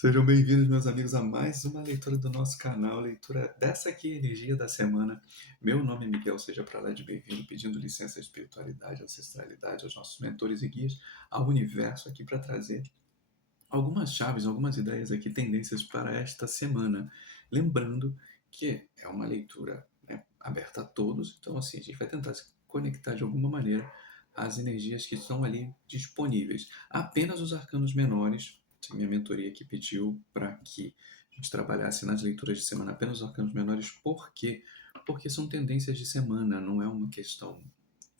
Sejam bem-vindos, meus amigos, a mais uma leitura do nosso canal, leitura dessa aqui, Energia da Semana. Meu nome é Miguel, seja para lá de bem-vindo, pedindo licença à espiritualidade, à ancestralidade, aos nossos mentores e guias, ao universo aqui para trazer algumas chaves, algumas ideias aqui, tendências para esta semana. Lembrando que é uma leitura, né, aberta a todos, então assim, a gente vai tentar se conectar de alguma maneira às energias que estão ali disponíveis. Apenas os arcanos menores, minha mentoria aqui pediu para que a gente trabalhasse nas leituras de semana apenas os arcanos menores, por quê? Porque são tendências de semana, não é uma questão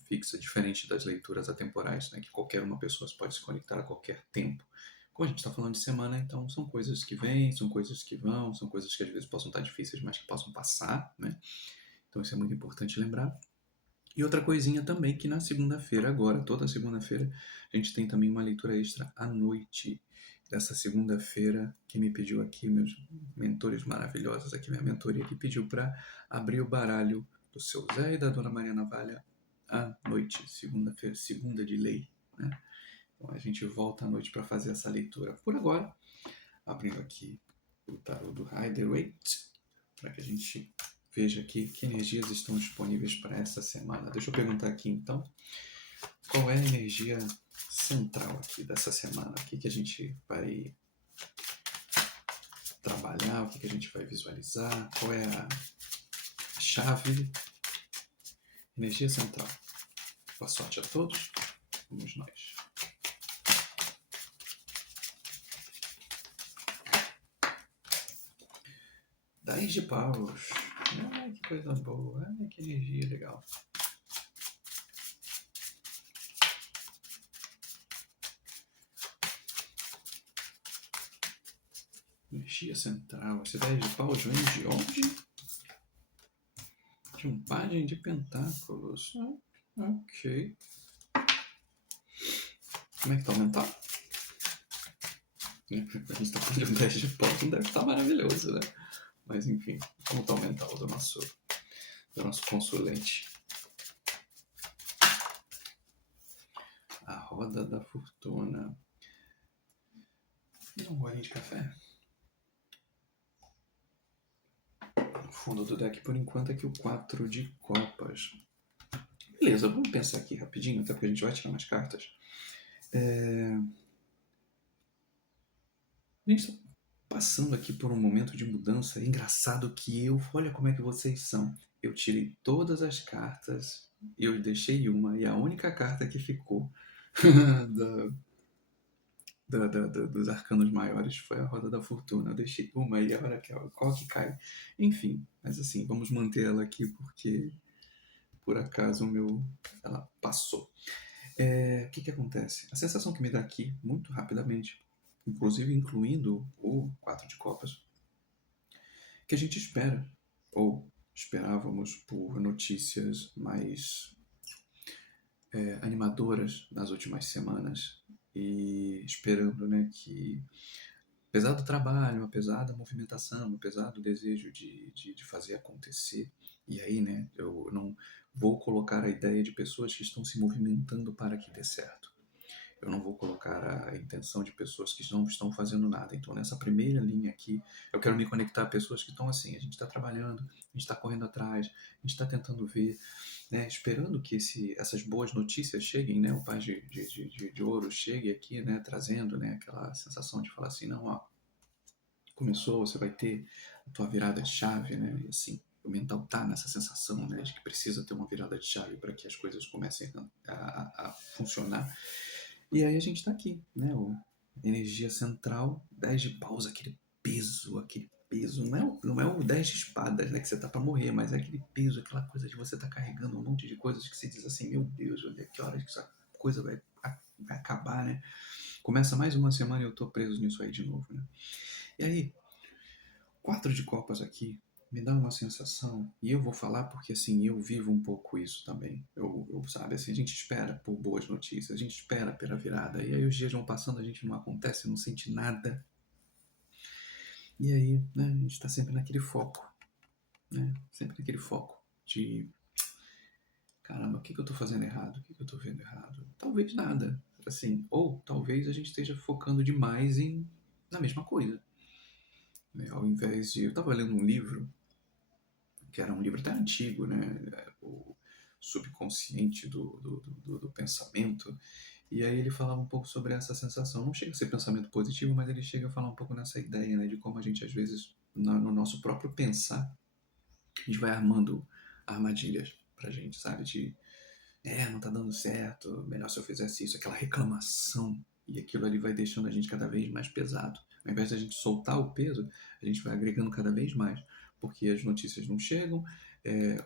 fixa, diferente das leituras atemporais, né, que qualquer uma pessoa pode se conectar a qualquer tempo. Como a gente está falando de semana, então são coisas que vêm, são coisas que vão, são coisas que às vezes possam estar difíceis, mas que possam passar, né? Então isso é muito importante lembrar. E outra coisinha também, que na segunda-feira, agora, toda segunda-feira, a gente tem também uma leitura extra à noite. Dessa segunda-feira, quem me pediu aqui, meus mentores maravilhosos aqui, minha mentoria que pediu para abrir o baralho do seu Zé e da Dona Maria Navalha à noite, segunda-feira, segunda de lei, né? Então a gente volta à noite para fazer essa leitura. Por agora, abrindo aqui o tarô do Rider-Waite, para que a gente veja aqui que energias estão disponíveis para essa semana. Deixa eu perguntar aqui então, qual é a energia central aqui dessa semana? O que a gente vai trabalhar, o que a gente vai visualizar, qual é a chave, energia central. Boa sorte a todos, vamos nós. Dez de paus. Ai, que coisa boa. Ai, que energia legal. Energia central. Esse 10 de paus vem de onde? De um pajem de pentáculos. Ok. Como é que tá o mental? A gente tá falando de um 10 de paus, não deve estar maravilhoso, né? Mas enfim, como tá o mental do nosso consulente? A roda da fortuna. E um golinho de café? O fundo do deck, por enquanto, é que o 4 de copas. Beleza, vamos pensar aqui rapidinho, até porque a gente vai tirar umas cartas. A gente está passando aqui por um momento de mudança. É engraçado que olha como é que vocês são. Eu tirei todas as cartas, eu deixei uma, e a única carta que ficou dos arcanos maiores foi a Roda da Fortuna. Eu deixei uma e agora qual que cai? Enfim, mas assim, vamos manter ela aqui porque por acaso ela passou. O que acontece? A sensação que me dá aqui, muito rapidamente, inclusive incluindo o 4 de copas, que a gente espera, ou esperávamos por notícias mais animadoras nas últimas semanas, e esperando, né, que apesar do trabalho, apesar da movimentação, apesar do desejo de fazer acontecer, e aí, né, eu não vou colocar a ideia de pessoas que estão se movimentando para que dê certo. Eu não vou colocar a intenção de pessoas que não estão fazendo nada. Então, nessa primeira linha aqui, eu quero me conectar a pessoas que estão assim. A gente está trabalhando, a gente está correndo atrás, a gente está tentando ver, né, esperando que essas boas notícias cheguem, né, o Pai de Ouro chegue aqui, né, trazendo, né, aquela sensação de falar assim, não, ó, começou, você vai ter a tua virada de chave, né, e assim, o mental tá nessa sensação, né, de que precisa ter uma virada de chave para que as coisas comecem a funcionar. E aí a gente tá aqui, né? Energia central, 10 de paus, aquele peso, não é o 10 de espadas, né? Que você tá pra morrer, mas é aquele peso, aquela coisa de você tá carregando um monte de coisas que você diz assim, meu Deus, olha que horas que essa coisa vai acabar, né? Começa mais uma semana e eu tô preso nisso aí de novo, né? E aí, 4 de copas aqui, me dá uma sensação, e eu vou falar porque assim, eu vivo um pouco isso também. Sabe, assim, a gente espera por boas notícias, a gente espera pela virada, e aí os dias vão passando, a gente não acontece, não sente nada. E aí, né, a gente tá sempre naquele foco, né? Sempre naquele foco de caramba, o que eu tô fazendo errado? O que eu tô vendo errado? Talvez nada, assim, ou talvez a gente esteja focando demais em na mesma coisa. Né? Ao invés de... Eu estava lendo um livro, que era um livro até antigo, né? O subconsciente do pensamento, e aí ele falava um pouco sobre essa sensação. Não chega a ser pensamento positivo, mas ele chega a falar um pouco nessa ideia, né? De como a gente, às vezes, no nosso próprio pensar, a gente vai armando armadilhas pra gente, sabe? De, não tá dando certo, melhor se eu fizesse isso, aquela reclamação. E aquilo ali vai deixando a gente cada vez mais pesado. Ao invés de a gente soltar o peso, a gente vai agregando cada vez mais. Porque as notícias não chegam,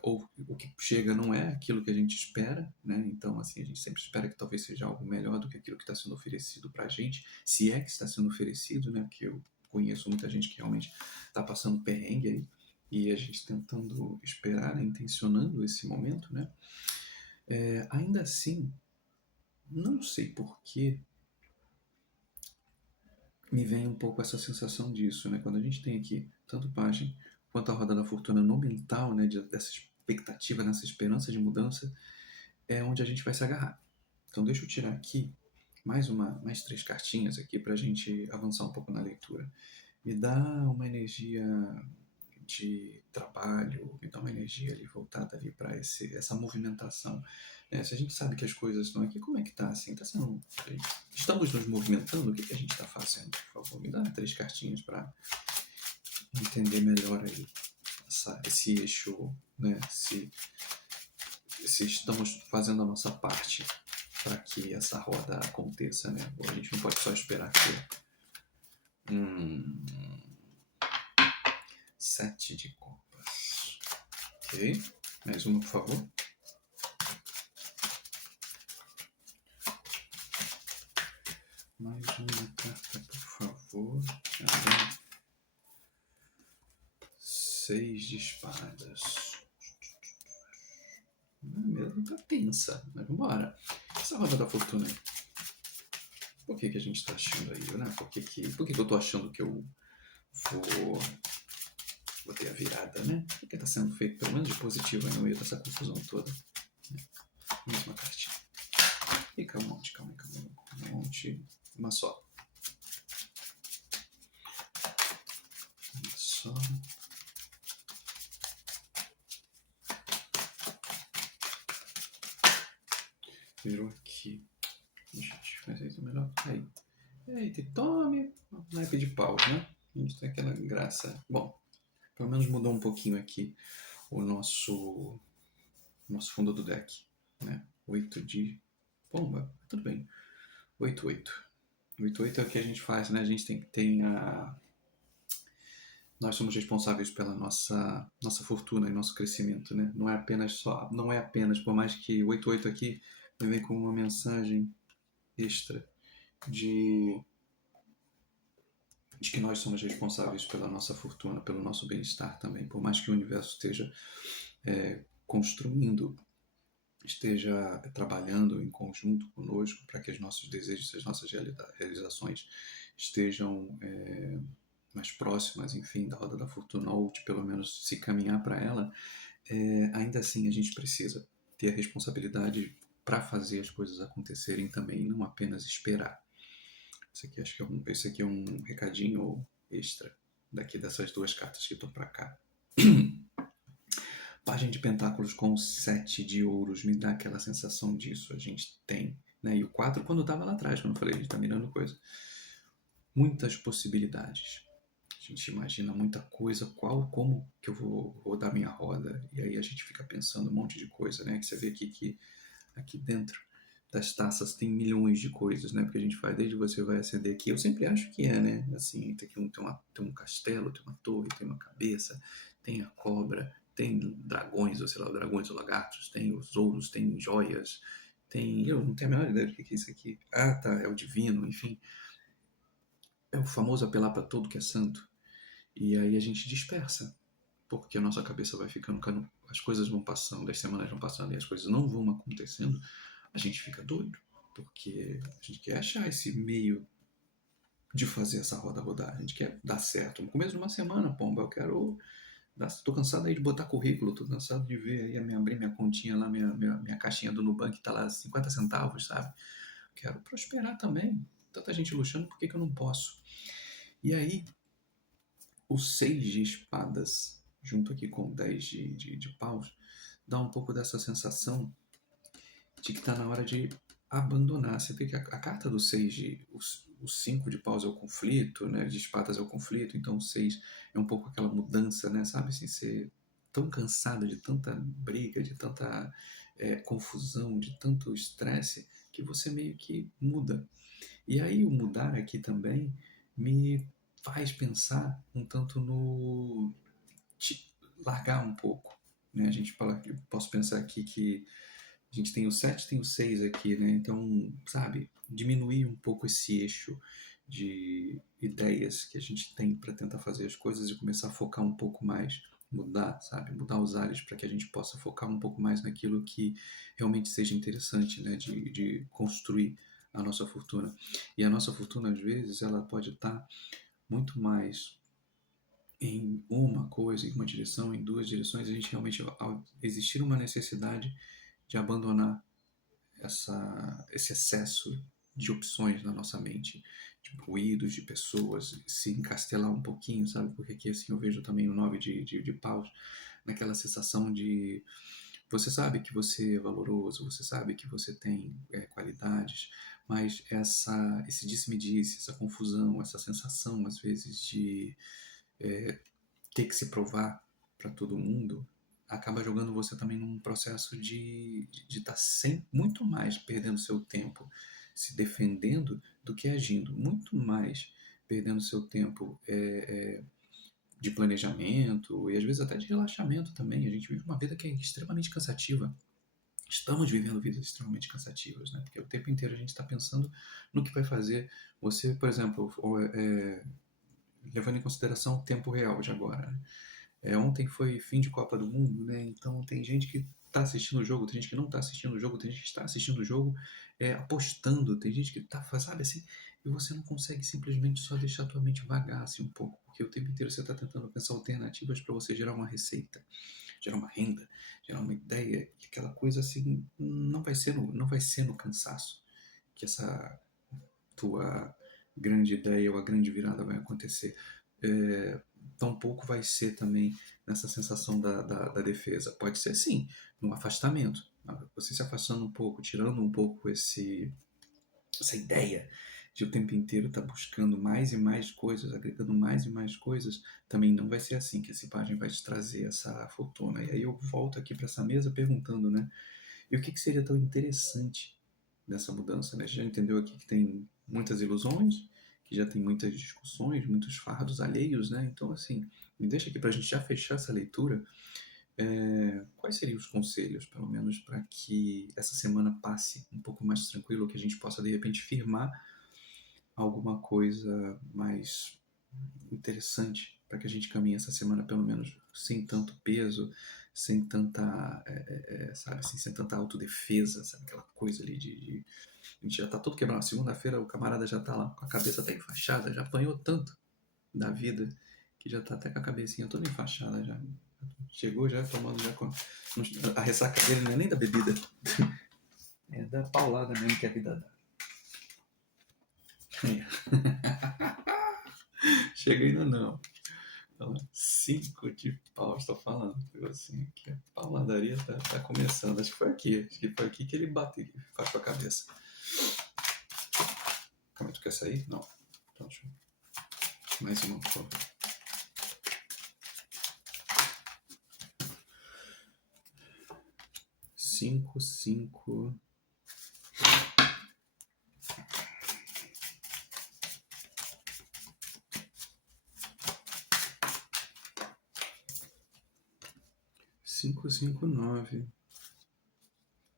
ou o que chega não é aquilo que a gente espera, né? Então, assim, a gente sempre espera que talvez seja algo melhor do que aquilo que está sendo oferecido pra gente, se é que está sendo oferecido, né? Porque eu conheço muita gente que realmente está passando perrengue aí, e a gente tentando esperar, né? Intencionando esse momento, né? Ainda assim, não sei por que me vem um pouco essa sensação disso, né? Quando a gente tem aqui tanto página quanto a roda da fortuna no mental, né? Dessa expectativa, nessa esperança de mudança, é onde a gente vai se agarrar. Então deixa eu tirar aqui mais 3 cartinhas aqui para a gente avançar um pouco na leitura. Me dá uma energia de trabalho, me dá uma energia ali voltada ali para essa movimentação. Né? Se a gente sabe que as coisas estão aqui, como é que está assim? Tá sendo, estamos nos movimentando? O que a gente está fazendo? Por favor, me dá 3 cartinhas para entender melhor aí esse eixo, né? Se estamos fazendo a nossa parte para que essa roda aconteça, né? Ou a gente não pode só esperar que 7 de copas. Ok. Mais uma, por favor. Mais uma carta, por favor. 6 de espadas. Mesmo tá tensa, mas vambora. Essa roda da fortuna aí. Por que a gente tá achando aí, né? Por que eu tô achando que eu vou ter a virada, né? O que tá sendo feito, pelo menos de positivo aí no meio dessa confusão toda? Mesma cartinha. E calma um monte. Uma só. Uma só. Virou aqui. Gente, mas aí tá melhor. Aí. Eita, tome. Naipe de pau, né? A gente tem aquela graça. Bom, pelo menos mudou um pouquinho aqui o nosso fundo do deck, né? 8 de pomba, tudo bem. 8-8. 8-8 é o que a gente faz, né? A gente tem a... Nós somos responsáveis pela nossa fortuna e nosso crescimento, né? Não é apenas, por mais que o 8-8 aqui vem com uma mensagem extra de que nós somos responsáveis pela nossa fortuna, pelo nosso bem-estar também, por mais que o universo esteja construindo, esteja trabalhando em conjunto conosco para que os nossos desejos, as nossas realizações estejam mais próximas, enfim, da roda da fortuna, ou de pelo menos se caminhar para ela, ainda assim a gente precisa ter a responsabilidade para fazer as coisas acontecerem também, não apenas esperar. Esse aqui é um recadinho extra daqui dessas 2 cartas que estão para cá. Página de pentáculos com 7 de ouros me dá aquela sensação disso. A gente tem, né? E o 4 quando estava lá atrás, quando eu falei, a gente está mirando coisa. Muitas possibilidades. A gente imagina muita coisa, como que eu vou rodar minha roda? E aí a gente fica pensando um monte de coisa, né? Que você vê aqui que aqui dentro das taças tem milhões de coisas, né? Porque a gente faz, desde você vai acender aqui, eu sempre acho que né? Assim, tem um castelo, tem uma torre, tem uma cabeça, tem a cobra, tem dragões, ou sei lá, dragões ou lagartos, tem os ouros, tem joias, eu não tenho a menor ideia do que é isso aqui. Ah, tá, é o divino, enfim. É o famoso apelar para tudo que é santo. E aí a gente dispersa, porque a nossa cabeça vai ficando, as coisas vão passando, as semanas vão passando e as coisas não vão acontecendo, a gente fica doido, porque a gente quer achar esse meio de fazer essa roda rodar, a gente quer dar certo. No começo de uma semana, pomba, eu quero... Tô cansado aí de botar currículo, tô cansado de ver aí, abrir minha continha lá, minha caixinha do Nubank tá lá 50 centavos, sabe? Quero prosperar também. Tanta gente luxando, por que eu não posso? E aí, o 6 de espadas, junto aqui com o 10 de paus, dá um pouco dessa sensação de que está na hora de abandonar. Você vê que a carta do 6 o 5 de paus é o conflito, né? De espadas é o conflito, então o 6 é um pouco aquela mudança, né? Sabe assim, ser tão cansado de tanta briga, de tanta confusão, de tanto estresse, que você meio que muda. E aí o mudar aqui também me faz pensar um tanto no largar um pouco, né? A gente fala, eu posso pensar aqui que a gente tem o 7, tem o 6 aqui, né? Então, sabe, diminuir um pouco esse eixo de ideias que a gente tem para tentar fazer as coisas e começar a focar um pouco mais, mudar, sabe, mudar os ares para que a gente possa focar um pouco mais naquilo que realmente seja interessante, né, de construir a nossa fortuna. E a nossa fortuna, às vezes, ela pode estar muito mais em uma coisa, em uma direção, em duas direções, a gente realmente, ao existir uma necessidade de abandonar esse excesso de opções na nossa mente, de ruídos, de pessoas, se encastelar um pouquinho, sabe? Porque aqui assim eu vejo também o 9 de paus, naquela sensação de você sabe que você é valoroso, você sabe que você tem qualidades, mas esse disse-me-disse, essa confusão, essa sensação às vezes de ter que se provar para todo mundo, acaba jogando você também num processo de estar sempre muito mais perdendo seu tempo se defendendo do que agindo, muito mais perdendo seu tempo de planejamento e às vezes até de relaxamento também. A gente vive uma vida que é extremamente cansativa. Estamos vivendo vidas extremamente cansativas, né? Porque o tempo inteiro a gente está pensando no que vai fazer. Você, por exemplo, levando em consideração o tempo real de agora, né? Ontem foi fim de Copa do Mundo, né? Então tem gente que está assistindo o jogo, tem gente que não está assistindo o jogo, tem gente que está assistindo o jogo apostando, tem gente que está, sabe assim, e você não consegue simplesmente só deixar a tua mente vagar assim um pouco, porque o tempo inteiro você está tentando pensar alternativas para você gerar uma receita, gerar uma renda, gerar uma ideia, e aquela coisa assim não vai ser no cansaço que essa tua grande ideia ou a grande virada vai acontecer. Tampouco vai ser também nessa sensação da defesa. Pode ser sim, no afastamento. Você se afastando um pouco, tirando um pouco essa ideia de o tempo inteiro estar buscando mais e mais coisas, agregando mais e mais coisas, também não vai ser assim que esse pajem vai te trazer essa fortuna. E aí eu volto aqui para essa mesa perguntando, né? E o que seria tão interessante dessa mudança, né? A gente já entendeu aqui que tem muitas ilusões, que já tem muitas discussões, muitos fardos alheios, né? Então, assim, me deixa aqui para a gente já fechar essa leitura. Quais seriam os conselhos, pelo menos, para que essa semana passe um pouco mais tranquilo, que a gente possa, de repente, firmar alguma coisa mais interessante para que a gente caminhe essa semana, pelo menos, sem tanto peso, sem tanta, sabe, assim, sem tanta autodefesa, sabe, aquela coisa ali a gente já tá todo quebrado. Na segunda-feira o camarada já tá lá com a cabeça até enfaixada, já apanhou tanto da vida que já tá até com a cabecinha toda enfaixada já. Chegou já tomando já com a ressaca dele não é nem da bebida, é da paulada mesmo que a vida dá. Chega ainda não. 5 de pau, estou falando. Assim, que a pauladaria tá começando. Acho que foi aqui. Acho que foi aqui que ele bateu com a cabeça. Calma, tu quer sair? Não. Então, deixa eu... Mais uma, por favor. 5, 5. Cinco, 5, 9.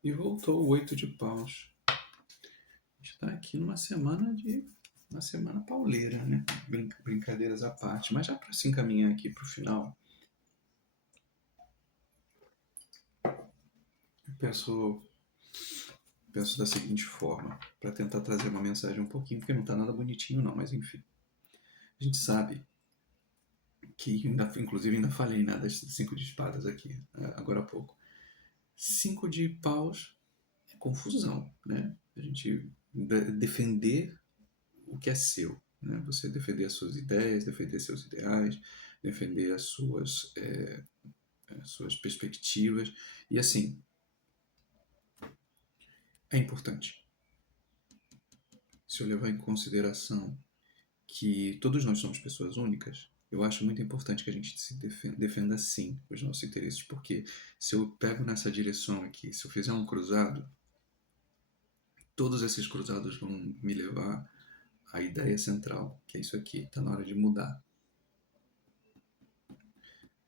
E voltou o 8 de paus. A gente está aqui numa semana uma semana pauleira, né? Brincadeiras à parte. Mas já para se encaminhar aqui para o final, eu penso da seguinte forma, para tentar trazer uma mensagem um pouquinho, porque não está nada bonitinho não, mas enfim. A gente sabe que, inclusive ainda falei, né, das 5 de espadas aqui, agora há pouco. 5 de paus é confusão, né? A gente defender o que é seu, né? Você defender as suas ideias, defender seus ideais, defender as suas perspectivas. E assim, é importante. Se eu levar em consideração que todos nós somos pessoas únicas, eu acho muito importante que a gente se defenda sim os nossos interesses, porque se eu pego nessa direção aqui, se eu fizer um cruzado, todos esses cruzados vão me levar à ideia central, que é isso aqui, está na hora de mudar.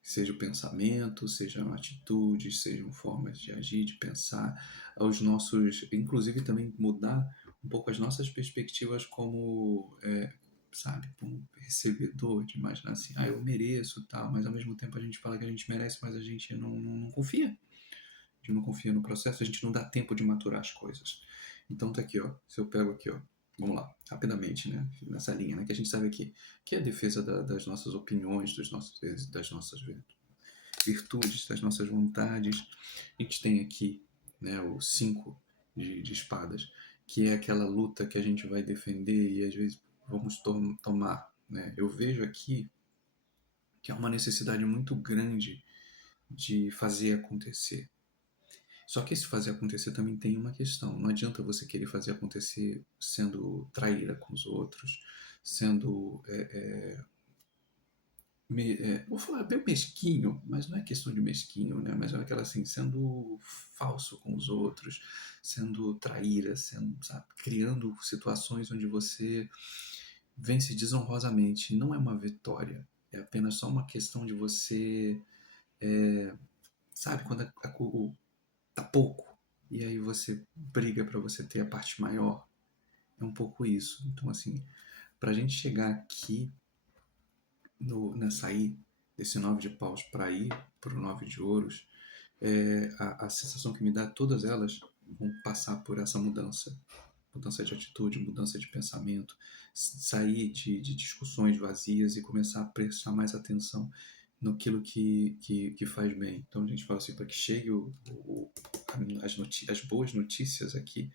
Seja o pensamento, sejam atitudes, sejam formas de agir, de pensar, aos nossos, inclusive também mudar um pouco as nossas perspectivas como, sabe, como recebedor, de imaginar assim, eu mereço, tal, mas ao mesmo tempo a gente fala que a gente merece, mas a gente não confia. A gente não confia no processo, a gente não dá tempo de maturar as coisas. Então tá aqui, ó, se eu pego aqui, ó, vamos lá, rapidamente, né, nessa linha, né, que a gente sabe aqui, que é a defesa das nossas opiniões, das nossas virtudes, das nossas vontades. A gente tem aqui, né, o 5 de espadas, que é aquela luta que a gente vai defender e às vezes vamos tomar, né? Eu vejo aqui que há uma necessidade muito grande de fazer acontecer. Só que esse fazer acontecer também tem uma questão. Não adianta você querer fazer acontecer sendo traíra com os outros, sendo vou falar bem mesquinho, mas não é questão de mesquinho, né? Mas é aquela assim, sendo falso com os outros, sendo traíra, sendo, sabe, criando situações onde você vence desonrosamente. Não é uma vitória, é apenas só uma questão de você, sabe, quando tá pouco e aí você briga para você ter a parte maior. É um pouco isso. Então, assim, pra gente chegar aqui nessa aí, desse 9 de paus para ir para o 9 de ouros, a sensação que me dá, todas elas vão passar por essa mudança. Mudança de atitude, mudança de pensamento, sair de discussões vazias e começar a prestar mais atenção naquilo que faz bem. Então a gente fala assim, para que chegue as boas notícias aqui,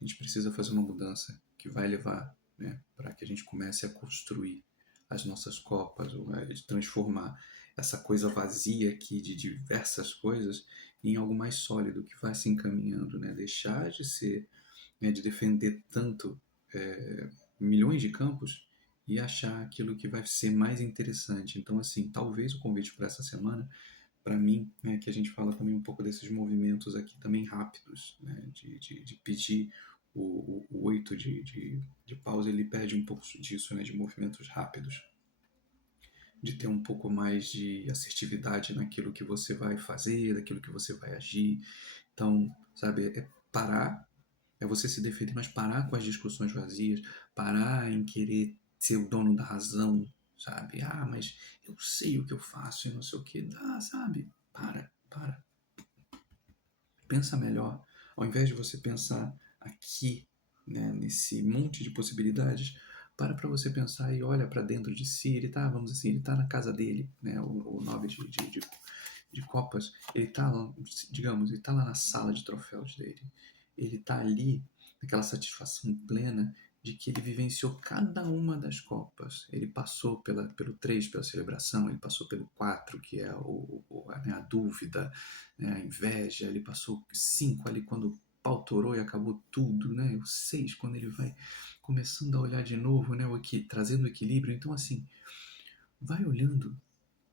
a gente precisa fazer uma mudança que vai levar, né, para que a gente comece a construir as nossas copas, ou transformar essa coisa vazia aqui de diversas coisas em algo mais sólido que vai se encaminhando, né? Deixar de ser, né, de defender tanto milhões de campos e achar aquilo que vai ser mais interessante. Então, assim, talvez o convite para essa semana, para mim, né, que a gente fala também um pouco desses movimentos aqui também rápidos, né, de pedir o 8 de pausa, ele pede um pouco disso, né, de movimentos rápidos, de ter um pouco mais de assertividade naquilo que você vai fazer, daquilo que você vai agir. Então, sabe, é parar, é você se defender, mas parar com as discussões vazias, parar em querer ser o dono da razão, sabe? Mas eu sei o que eu faço e não sei o que dá, sabe? Para. Pensa melhor. Ao invés de você pensar aqui, né, nesse monte de possibilidades, para você pensar e olha para dentro de si. Ele tá, vamos dizer assim, ele tá na casa dele, né? O 9 de copas, ele tá, digamos, ele tá lá na sala de troféus dele. Ele tá ali naquela satisfação plena de que ele vivenciou cada uma das copas. Ele passou pelo 3, pela celebração, ele passou pelo 4, que é a dúvida, né, a inveja, ele passou 5 ali quando o pau torou e acabou tudo, né? O 6, quando ele vai começando a olhar de novo, né, trazendo o equilíbrio. Então, assim, vai olhando,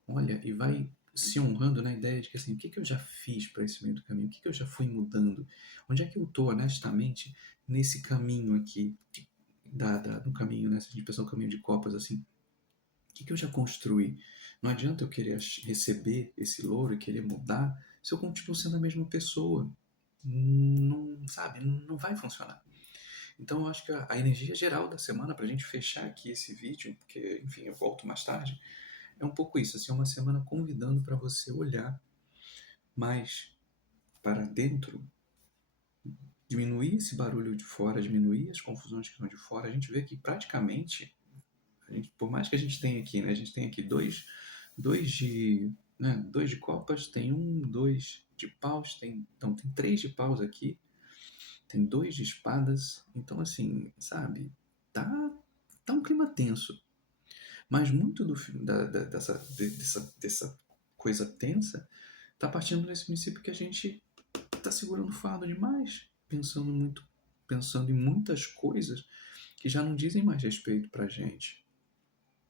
olha, e vai se honrando na ideia de que, assim, o que eu já fiz para esse meio do caminho? O que eu já fui mudando? Onde é que eu estou, honestamente, nesse caminho aqui, no caminho, né? Se a gente pensar no caminho de copas, assim, o que eu já construí? Não adianta eu querer receber esse louro e querer mudar se eu continuo sendo a mesma pessoa. Não, sabe, não vai funcionar. Então eu acho que a energia geral da semana, para a gente fechar aqui esse vídeo, porque, enfim, eu volto mais tarde, é um pouco isso, assim, é uma semana convidando para você olhar mais para dentro, diminuir esse barulho de fora, diminuir as confusões que estão de fora. A gente vê que praticamente, por mais que a gente tenha aqui, né, a gente tem aqui dois de, né, dois de copas, tem dois de paus, então tem 3 de paus aqui, tem 2 de espadas. Então, assim, sabe, tá Tá um clima tenso. Mas muito dessa coisa tensa tá partindo desse princípio que a gente tá segurando o fardo demais, pensando em muitas coisas que já não dizem mais respeito pra gente.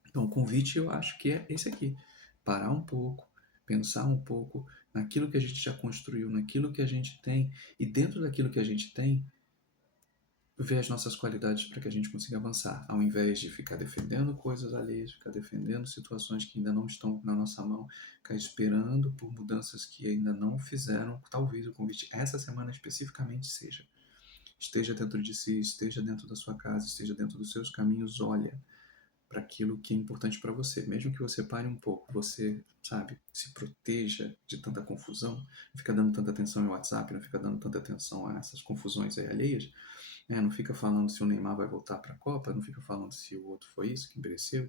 Então, o convite eu acho que é esse aqui: parar um pouco, pensar um pouco naquilo que a gente já construiu, naquilo que a gente tem, e dentro daquilo que a gente tem, ver as nossas qualidades para que a gente consiga avançar, ao invés de ficar defendendo coisas alheias, ficar defendendo situações que ainda não estão na nossa mão, ficar esperando por mudanças que ainda não fizeram. Talvez o convite essa semana especificamente seja: esteja dentro de si, esteja dentro da sua casa, esteja dentro dos seus caminhos, olha para aquilo que é importante para você. Mesmo que você pare um pouco, você, sabe, se proteja de tanta confusão, não fica dando tanta atenção ao WhatsApp, não fica dando tanta atenção a essas confusões aí alheias, não fica falando se o Neymar vai voltar para a Copa, não fica falando se o outro foi isso, que mereceu,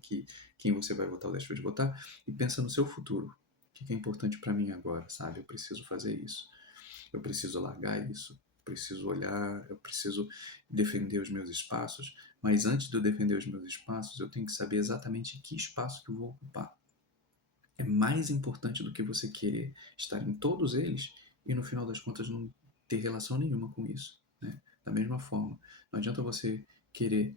que quem você vai votar ou deixou de votar, e pensa no seu futuro. O que é importante para mim agora, sabe? Eu preciso fazer isso. Eu preciso largar isso. Eu preciso olhar, eu preciso defender os meus espaços, mas antes de eu defender os meus espaços, eu tenho que saber exatamente que espaço que eu vou ocupar. É mais importante do que você querer estar em todos eles e no final das contas não ter relação nenhuma com isso, né? Da mesma forma, não adianta você querer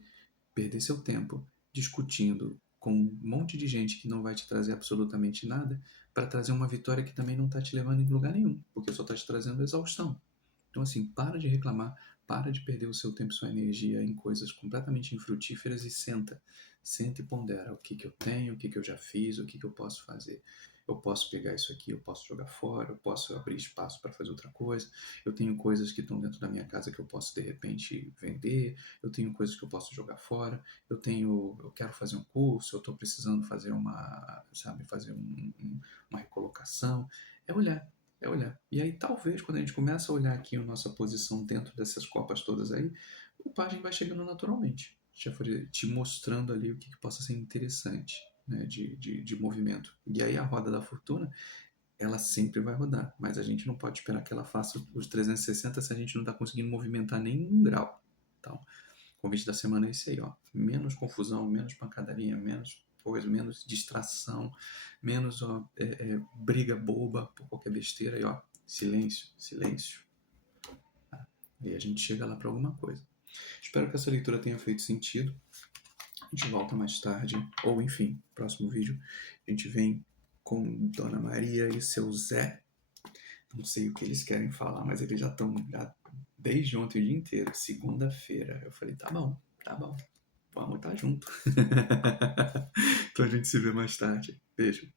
perder seu tempo discutindo com um monte de gente que não vai te trazer absolutamente nada para trazer uma vitória que também não está te levando em lugar nenhum, porque só está te trazendo exaustão. Então, assim, para de reclamar, para de perder o seu tempo e sua energia em coisas completamente infrutíferas e senta. Senta e pondera o que, que eu tenho, o que, que eu já fiz, o que, que eu posso fazer. Eu posso pegar isso aqui, eu posso jogar fora, eu posso abrir espaço para fazer outra coisa. Eu tenho coisas que estão dentro da minha casa que eu posso, de repente, vender. Eu tenho coisas que eu posso jogar fora. Eu quero fazer um curso, eu estou precisando fazer uma recolocação. É olhar, é olhar. E aí, talvez, quando a gente começa a olhar aqui a nossa posição dentro dessas copas todas aí, o pajem vai chegando naturalmente, já foi te mostrando ali o que possa ser interessante, né, de movimento. E aí, a roda da fortuna, ela sempre vai rodar, mas a gente não pode esperar que ela faça os 360 se a gente não está conseguindo movimentar nem um grau. Então, o convite da semana é esse aí, ó. Menos confusão, menos pancadaria, menos coisa, menos distração, menos briga boba por qualquer besteira. E ó, silêncio, silêncio. Tá? E a gente chega lá para alguma coisa. Espero que essa leitura tenha feito sentido. A gente volta mais tarde, ou enfim, próximo vídeo a gente vem com Dona Maria e seu Zé. Não sei o que eles querem falar, mas eles já estão desde ontem o dia inteiro, segunda-feira. Eu falei, tá bom, vamos estar junto. Então a gente se vê mais tarde. Beijo.